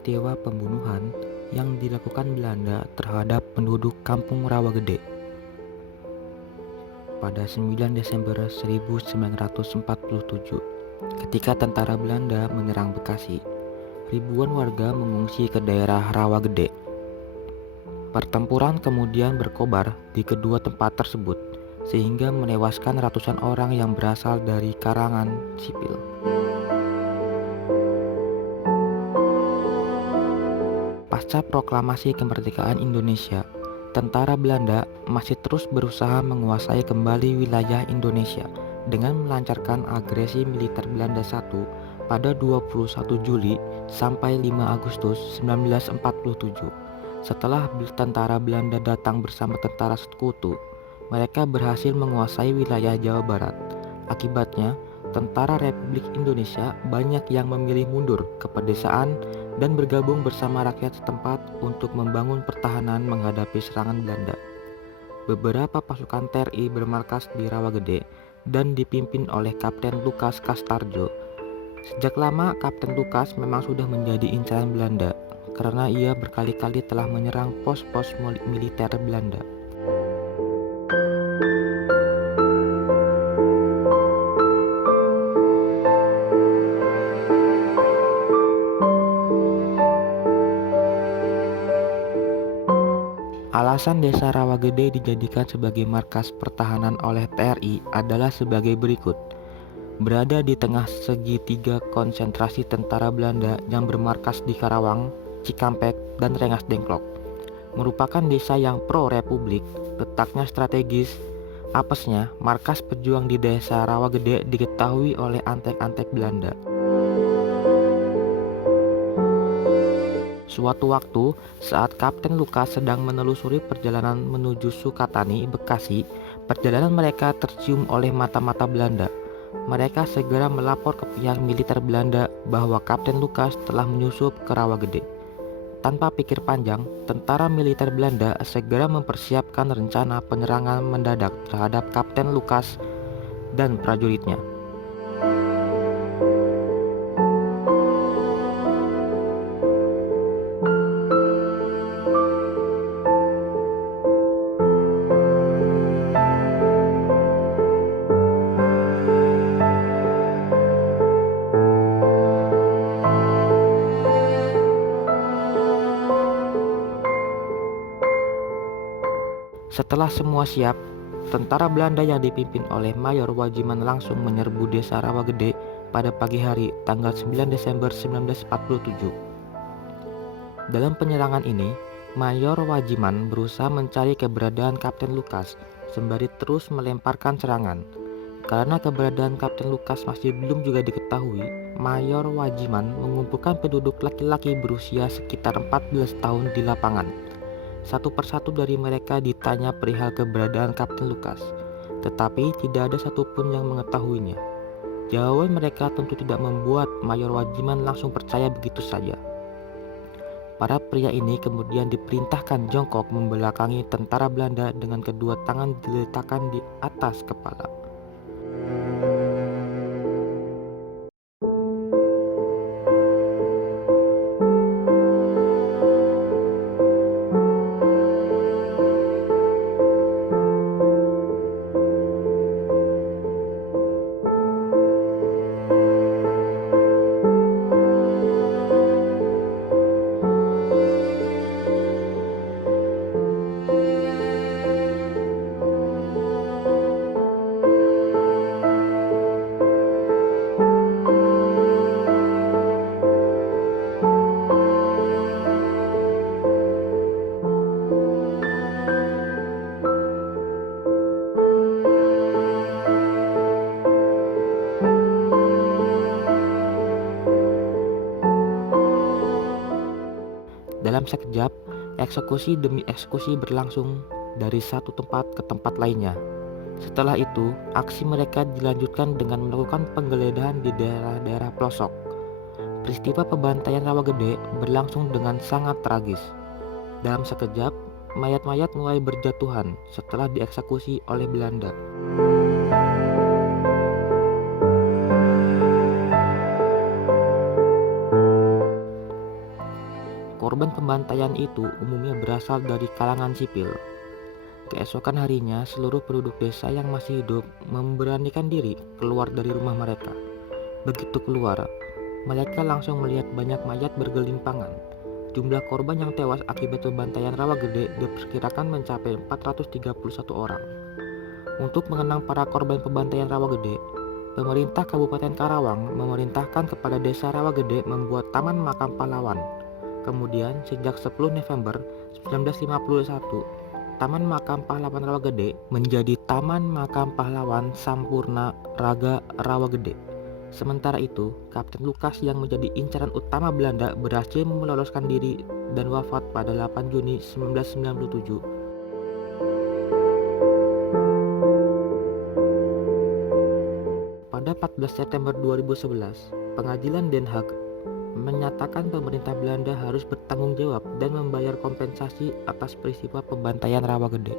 peristiwa pembunuhan yang dilakukan Belanda terhadap penduduk Kampung Rawagede pada 9 Desember 1947. Ketika tentara Belanda menyerang Bekasi, ribuan warga mengungsi ke daerah Rawagede. Pertempuran kemudian berkobar di kedua tempat tersebut, sehingga menewaskan ratusan orang yang berasal dari kalangan sipil. Pasca proklamasi kemerdekaan Indonesia, tentara Belanda masih terus berusaha menguasai kembali wilayah Indonesia dengan melancarkan agresi militer Belanda I pada 21 Juli sampai 5 Agustus 1947. Setelah tentara Belanda datang bersama tentara sekutu, mereka berhasil menguasai wilayah Jawa Barat. Akibatnya, tentara Republik Indonesia banyak yang memilih mundur ke pedesaan dan bergabung bersama rakyat setempat untuk membangun pertahanan menghadapi serangan Belanda. Beberapa pasukan TNI bermarkas di Rawagede dan dipimpin oleh Kapten Lukas Kastarjo. Sejak lama Kapten Lukas memang sudah menjadi incaran Belanda karena ia berkali-kali telah menyerang pos-pos militer Belanda. Alasan desa Rawagede dijadikan sebagai markas pertahanan oleh TNI adalah sebagai berikut. Berada di tengah segitiga konsentrasi tentara Belanda yang bermarkas di Karawang, Cikampek, dan Rengas Dengklok. Merupakan desa yang pro-republik, letaknya strategis. Apesnya, markas pejuang di desa Rawagede diketahui oleh antek-antek Belanda. Suatu waktu, saat Kapten Lukas sedang menelusuri perjalanan menuju Sukatani, Bekasi, perjalanan mereka tercium oleh mata-mata Belanda. Mereka segera melapor ke pihak militer Belanda bahwa Kapten Lukas telah menyusup ke Rawagede. Tanpa pikir panjang, tentara militer Belanda segera mempersiapkan rencana penyerangan mendadak terhadap Kapten Lukas dan prajuritnya. Setelah semua siap, tentara Belanda yang dipimpin oleh Mayor Wajiman langsung menyerbu desa Rawagede pada pagi hari tanggal 9 Desember 1947. Dalam penyerangan ini, Mayor Wajiman berusaha mencari keberadaan Kapten Lukas sembari terus melemparkan serangan. Karena keberadaan Kapten Lukas masih belum juga diketahui, Mayor Wajiman mengumpulkan penduduk laki-laki berusia sekitar 14 tahun di lapangan. Satu persatu dari mereka ditanya perihal keberadaan Kapten Lukas, tetapi tidak ada satupun yang mengetahuinya. Jawaban mereka tentu tidak membuat Mayor Wajiman langsung percaya begitu saja. Para pria ini kemudian diperintahkan jongkok membelakangi tentara Belanda dengan kedua tangan diletakkan di atas kepala. Dalam sekejap, eksekusi demi eksekusi berlangsung dari satu tempat ke tempat lainnya. Setelah itu, aksi mereka dilanjutkan dengan melakukan penggeledahan di daerah-daerah pelosok. Peristiwa pembantaian Rawagede berlangsung dengan sangat tragis. Dalam sekejap, mayat-mayat mulai berjatuhan setelah dieksekusi oleh Belanda. pembantaian itu umumnya berasal dari kalangan sipil. Keesokan harinya, seluruh penduduk desa yang masih hidup memberanikan diri keluar dari rumah mereka. Begitu keluar, mereka langsung melihat banyak mayat bergelimpangan. Jumlah korban yang tewas akibat pembantaian Rawa Gede diperkirakan mencapai 431 orang. Untuk mengenang para korban pembantaian Rawa Gede, pemerintah Kabupaten Karawang memerintahkan kepada Desa Rawa Gede membuat Taman Makam Pahlawan. Kemudian, sejak 10 November 1951, Taman Makam Pahlawan Rawa Gede menjadi Taman Makam Pahlawan Sampurna Raga Rawa Gede. Sementara itu, Kapten Lukas yang menjadi incaran utama Belanda berhasil meloloskan diri dan wafat pada 8 Juni 1997. Pada 14 September 2011, Pengadilan Den Haag menyatakan pemerintah Belanda harus bertanggung jawab dan membayar kompensasi atas peristiwa pembantaian Rawa Gede.